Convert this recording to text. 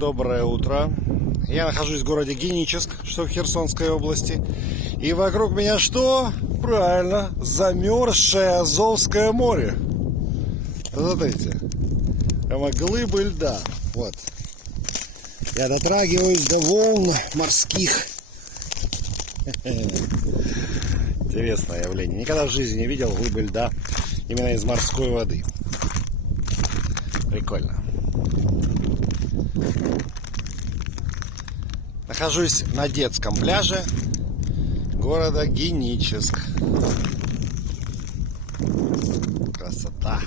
Доброе утро. Я нахожусь в городе Геническ, что в Херсонской области. И вокруг меня что? Правильно, замерзшее Азовское море. Смотрите, прямо глыбы льда. Вот. Я дотрагиваюсь до волн морских. Интересное явление. Никогда в жизни не видел глыбы льда именно из морской воды. Прикольно. Нахожусь на детском пляже города Геническ. Красота.